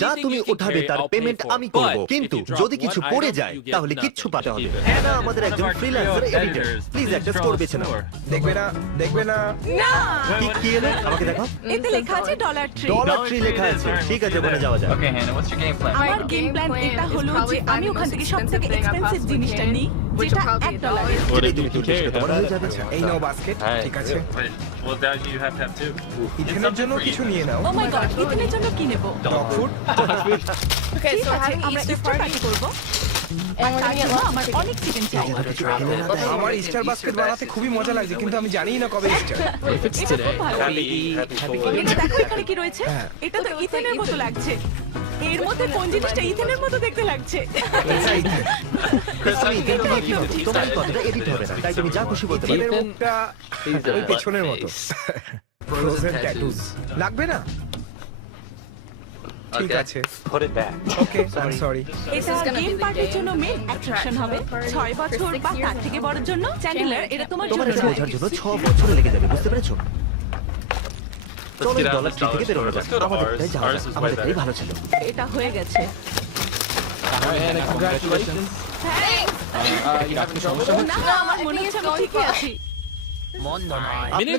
যা Anything তুমি you can ওঠাবে carry, তার I'll pay পেমেন্ট for. আমি করব, But কিন্তু if you drop যদি কিছু one পড়ে item, যায় you get তাহলে nothing. কিচ্ছু পাতে Just হবে। keep it. হ্যাঁ, আমাদের One of একজন our freelancer creative editor, editors, please please একটা draw স্কোর a বেছে নাও। score. দেখবে না দেখবে না না কি এলো আমাকে দেখো, এতে লেখা আছে ডলার ট্রি। ডলার ট্রি লেখা আছে। ঠিক আছে, ওখানে যাওয়া যাক। Okay, Hannah, what's your game plan? আমার My game game plan plan এটা is হলো probably যে find আমি the ওখান most থেকে সবথেকে expensive thing I expensive possibly জিনিসটা can, নিই, which যেটা will probably $1 $1. What যেটাই if তুমি you কিনবে সেটা carry তোমার হয়ে যাবে। এই নাও বাস্কেট ঠিক আছে Well, that you have to have two. ইথেনের জন্য কিছু নিয়ে নাও ও মাই গড, ইথেনের জন্য কি নেব? ডগ ফুড Okay, ঠিক so we're আছে, having আমরা Easter ইস্টার party, পার্টি করব। and we're তার gonna get জন্য lots of আমার chicken. অনেক চিকেন চাই। যেন কিছু খেলে না দেয়। আমার ইস্টার বাস্কেট বানাতে খুবই মজা লাগছে কিন্তু আমি জানিই না কবে ইস্টার এটা খুব ভালো। Happy এটা দেখো এখানে কি রয়েছে? হ্যাঁ। এটা তো ইথেনের মতো লাগছে। এর মধ্যে কোন জিনিসটা ইথেনের মতো দেখতে লাগছে? তুমি ইথেনকে নিয়ে কি ভাবছো? তোমার এই কথাটা এডিট হবে না, তাই তুমি যা খুশি বলতে পারো। ইথেনের মুখটা ওই পেছনের মতো ফ্রোজেন ট্যাটুস লাগবে না ঠিক আছে Put it back. Okay I am sorry এটা gonna be গেম the পার্টির game জন্য মেন অ্যাট্রাকশন হবে। 6 বছর বা তার থেকে বড়র জন্য চ্যান্ডেলার এটা তোমার তোমার জন্য এটা নয়। বোঝার জন্য 6 বছর লেগে যাবে, বুঝতে পেরেছো? Let's চলো get out of dollar this tree dollar থেকে বেরোনো store. যাক। Let's go to আমাদেরটাই ours. যাওয়া Ours যাক, is way আমাদেরটাই better. ভালো ছিল। এটা হয়ে gেছে। Hannah, congratulations. You having trouble? না, আমার মনে হচ্ছে আমি ঠিকই আছি। আপনি